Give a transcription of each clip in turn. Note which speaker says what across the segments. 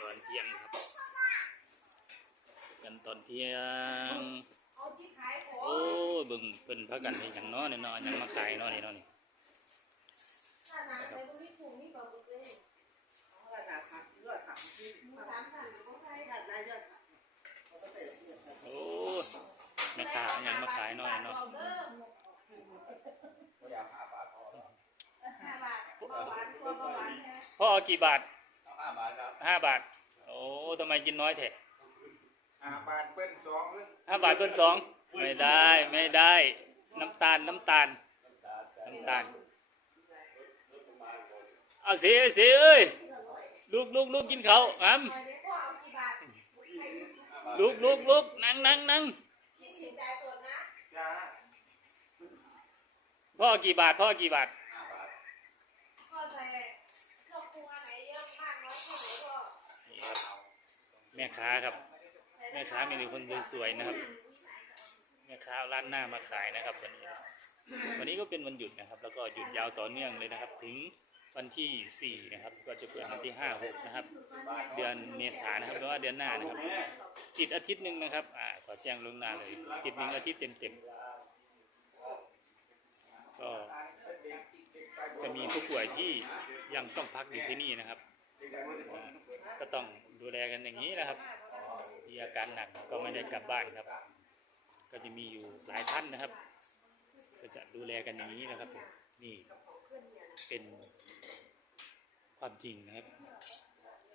Speaker 1: ตอนเที่ยงครับ กันตอนเที่ยง
Speaker 2: เอาที่ขายขอ
Speaker 1: โอ้ยเบิ่งเพิ่นพากันเฮ็ดหยังเนาะนี่เนาะอันหยังมาขายเนาะนี่เนาะนี่
Speaker 2: ถ้าหนาใส่บุมีถุงมีปลาบุกเลย
Speaker 3: เอาละนะผักยอดผักที่
Speaker 2: หมูสามสั่นก็ใส่
Speaker 3: ยอดนายยอดผักเขาก็ใส่เสื้อใส่
Speaker 1: โอ้ยแม่ค้าอันหยังมาขายเนาะนี่เนาะ
Speaker 2: เด้อห้าบาทเบาหวานตัวเบาหวานแท้
Speaker 1: พ่อเอากี่บาท
Speaker 4: ห้าบาทครับ
Speaker 1: ห้าบาท โอ้ทำไมกินน้อยแท้
Speaker 4: ห้าบาทเปิ้ลสองเลย
Speaker 1: ห้าบาทเพิ่นสองไม่ได้ไม่ได้ น้ำตาลน้ำตาล น้ำตาลเอาสิสิเอ้ยลูกลูกลูกกินเขาวอ้ำ
Speaker 2: เดี๋ยวพ่อเอากี่บาท
Speaker 1: ลูกลูกลูกนั่งนั่งนั่ง
Speaker 2: ยี่สิบจ่ายส่วนนะ
Speaker 4: จ้า
Speaker 1: พ่อกี่บาทพ่อกี่บาท
Speaker 4: ห้าบาท
Speaker 2: พ่อใส่ นี่
Speaker 1: ครับแม่ค้าครับ แม่ค้ามีแต่คนสวยๆนะครับ แม่ค้าร้านหน้ามาขายนะครับวันนี้ วันนี้ก็เป็นวันหยุดนะครับ แล้วก็หยุดยาวต่อเนื่องเลยนะครับ ถึงวันที่ 4 นะครับ ก็จะเปิดวันที่ 5 6 นะครับ เดือนเมษายนนะครับหรือว่าเดือนหน้านะครับติดอาทิตย์หนึ่งนะครับอ่าขอแจ้งลวงหน้าเลยติดหนึ่งอาทิตย์เต็มๆก็จะมีผู้ป่วยที่ยังต้องพักอยู่ที่นี่นะครับ ก็ต้องดูแลกันอย่างนี้นะครับมีอาการหนักก็ไม่ได้กลับบ้านครับ ก็จะมีอยู่หลายท่านนะครับ ก็จะดูแลกันอย่างนี้นะครับผมนี่เป็นความจริงนะครับ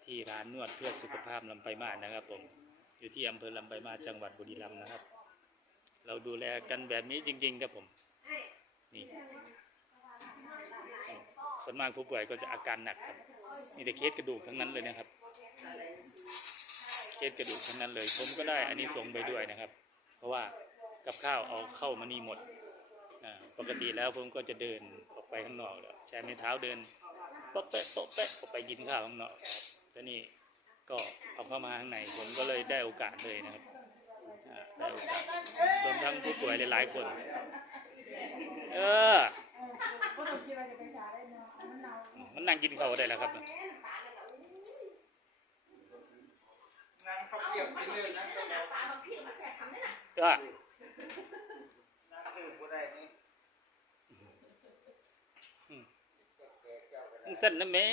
Speaker 1: ที่ร้านนวดเพื่อสุขภาพลำไปลายมานะครับผมอยู่ที่อำเภอลำไปลายมาจังหวัดบุรีรัมย์นะครับ เราดูแลกันแบบนี้จริงๆครับผม นี่ ส่วนมากผู้ป่วยก็จะอาการหนักครับนี่แต่เคสกระดูกทั้งนั้นเลยนะครับ เคสกระดูกทั้งนั้นเลย ผมก็ได้อันนี้ส่งไปด้วยนะครับ เพราะว่ากับข้าวเอาเข้ามานี่หมดปกติแล้วผมก็จะเดินออกไปข้างนอกแล้วใช้ไม้เท้าเดินโป๊ะเป๊ะโป๊ะเป๊ะออกไปกินข้าวข้างนอกครับแต่นี่ก็เอาเข้ามาข้างในผมก็เลยได้โอกาสเลยนะครับได้โอกาสรวมทั้งผู้ป่วยหลายๆคน เออ
Speaker 2: ก็ต้องคิดว่าจะไปสาได้เนาะมันเนา
Speaker 1: มั นนั่งกินข้าวได้แล้วครับ
Speaker 4: นั่งข้าวเปียกไปเลยนั่งข้าวเปียก
Speaker 2: ฝาบางพี่มาแสบทำได้น่ะ
Speaker 1: ก็
Speaker 4: นั่งตื่นก็ได้นี่
Speaker 1: มึงเส้นนะแม่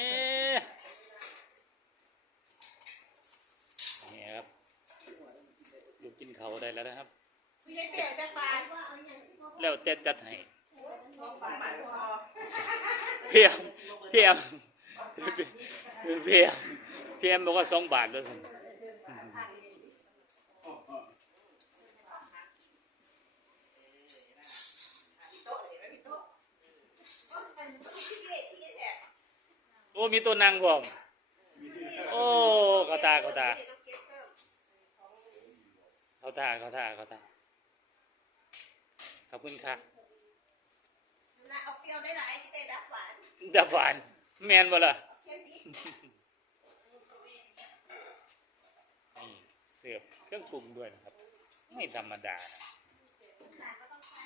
Speaker 1: นี่ครับลูกกินเขาวได้แล้วนะครับ
Speaker 2: พี่ยายเปียกจะบาท
Speaker 1: แล้วแต่จัดให้ เพียมเพียมเพียมเพียมบอกว่าสองบาทแล้วสิ
Speaker 2: โอ้
Speaker 1: มีตัวนางพร้อมโอ้เขาตาเขาตาเขาตาเขาตาเขาตาขอบคุณค่ะ
Speaker 5: รี้ยวได้หลายที่ได้ดับหวาน
Speaker 1: ดับหวานแมนบ่ล่ะ
Speaker 5: แค่นี้
Speaker 1: นี่เสิร์ฟเครื่องปรุงด้วยนะครับ ไม่ธรรมดานะ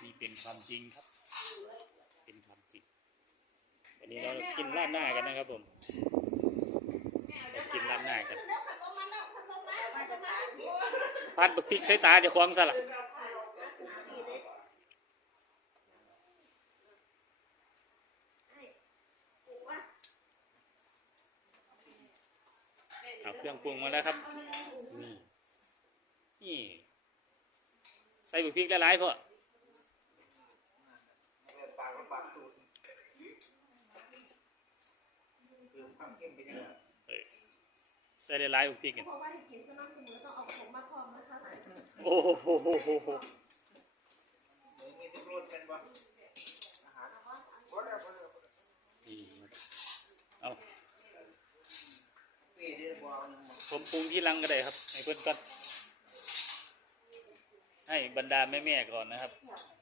Speaker 1: นี่เป็นความจริงครับ เป็นความจริงวันนี้เรากินราดหน้ากันนะครับผมเรากินราดหน้ากัน
Speaker 5: แล้วผัดลมมาแล้วผัดลมมาผัดลมมา
Speaker 1: พัดบักพริกใส่ตาเจะควงซะละ เอาเครื่องปรุงมาแล้วครับ นี่นี่ใส่บักพริกหลายๆพ่อ
Speaker 4: ปากก็ปากตูดคือความเข้ มป
Speaker 1: รุ
Speaker 5: ง
Speaker 4: ที่ห
Speaker 1: ลังก็ได้ครับให้เพื่อนก่อนให้บรรดาแม่ๆก่อนนะครับ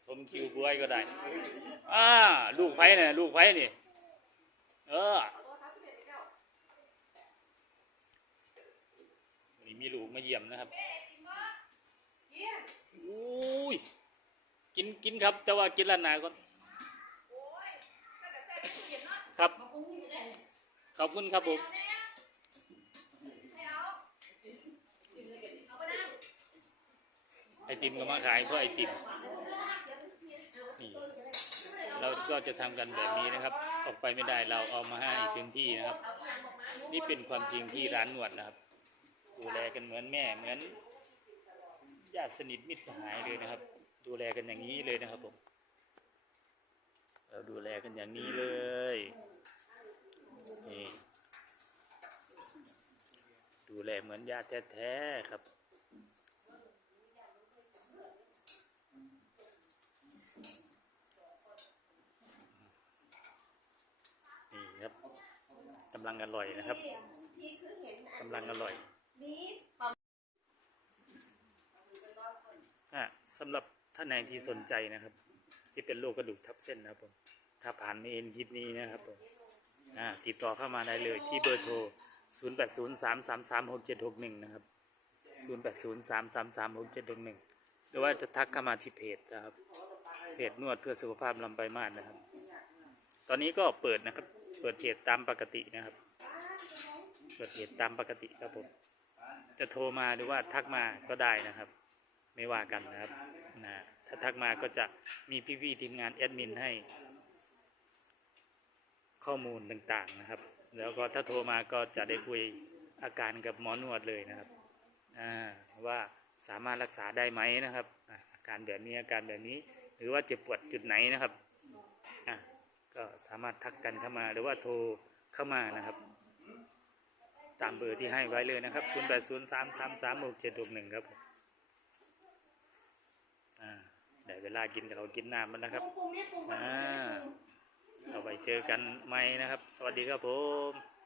Speaker 1: ผมคิวบวยก็ได้อ่าลูกไผ่เนี่ยลูกไผ่นี่ เออนี่มีลูกมาเยี่ยมนะครับอุ้ยกินกินครับ แต่ว่ากินละนาก่อนครับขอบคุณครับผม
Speaker 5: ไม่เอา ไอ
Speaker 1: ติมก็มาขายเพราะไอติมนี่เราก็จะทำกันแบบนี้นะครับ ออกไปไม่ได้เราเอามาให้ถึงที่นะครับ นี่เป็นความจริงที่ร้านนวดนะครับ ดูแลกันเหมือนแม่เหมือนญาติสนิทมิตรสหายเลยนะครับ ดูแลกันอย่างนี้เลยนะครับผมเราดูแลกันอย่างนี้เลยนี่ดูแลเหมือนญาติแท้ๆครับ นี่ครับกำลังอร่อยนะครับ
Speaker 5: พีคือเห็น
Speaker 1: กำลังอร่อย
Speaker 5: นี้
Speaker 1: อะสำหรับท่านไหนที่สนใจนะครับ ที่เป็นโรคกระดูกทับเส้นนะครับผมถ้าผ่านเอ็นคลิปนี้นะครับผมอ่าติดต่อเข้ามาได้เลยที่เบอร์โทร 0 8 0 3 3 3 6 7 6 1 นะครับ 0 8 0 3 3 3 6 7 6 1 หรือว่าจะทักเข้ามาที่เพจนะครับ เพจนวดเพื่อสุขภาพลำไปมาศนะครับ ตอนนี้ก็เปิดนะครับ เปิดเพจตามปกตินะครับ เปิดเพจตามปกติครับผม จะโทรมาหรือว่าทักมาก็ได้นะครับ ไม่ว่ากันนะครับนะถ้าทักมาก็จะมีพี่ๆทีมงานแอดมินให้ ข้อมูลต่างๆนะครับ แล้วก็ถ้าโทรมาก็จะได้คุยอาการกับหมอนวดเลยนะครับว่าสามารถรักษาได้ไหมนะครับอาการแบบนี้อาการแบบนี้ หรือว่าเจ็บปวดจุดไหนนะครับอ่า ก็สามารถทักกันเข้ามาหรือว่าโทรเข้ามานะครับ ตามเบอร์ที่ให้ไว้เลยนะครับ 0 8 0 3 3 3 6 7 6 1 ครับผมอ่าได้เวลากินกับเราวกินน้ำแล้วนะครับ
Speaker 5: ปรุงนี่ปรุง
Speaker 1: อ่าเอาไว้เจอกันใหม่นะครับ สวัสดีครับผม